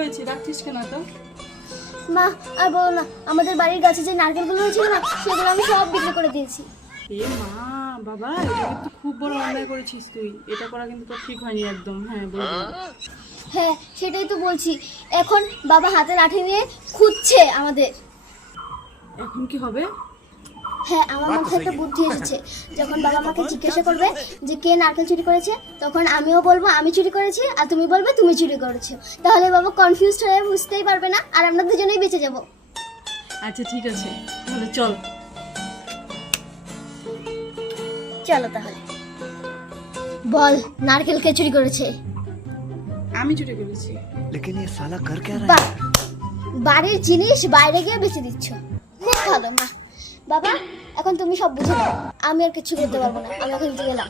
হয়েছে, ডাকছিস কেন তো? মা আর বলো না, আমাদের বাড়ির গাছে যে নারকেলগুলো হয়েছিল না, সেগুলো আমি সব বিক্রি করে দিয়েছি। এ মা, বাবা এটা কিন্তু খুব বড় অন্যায় করেছিস তুই। এটা করা কিন্তু তোর ঠিক হয়নি একদম। হ্যাঁ বলবি। হ্যাঁ সেটাই তো বলছি, এখন বাবা হাতে লাঠি নিয়ে খুঁজছে আমাদের। এখন কি হবে? হ্যাঁ আমার মাথায় একটা বুদ্ধি এসেছে। যখন বাবা আমাকে জিজ্ঞাসা করবে যে কে নারকেল চুরি করেছে, তখন আমিও বলবো আমি চুরি করেছি, আর তুমি বলবে তুমি চুরি করেছো। তাহলে বাবা কনফিউজড হয়ে বুঝতেই পারবে না, আর আমরা দুজনেই বেঁচে যাব। আচ্ছা ঠিক আছে, তাহলে চল। চলো তাহলে। বল নারকেল কে চুরি করেছে? আমি চুরি করেছি। लेकिन ये साला कर क्या रहा বাহ, বাড়ির জিনিস বাইরে গিয়ে বেচে দিচ্ছ, খুব ভালো মা। বাবা এখন তুমি সব বুঝে নাও, আমি আর কিছু করতে পারবো না, আমি এখন গেলাম।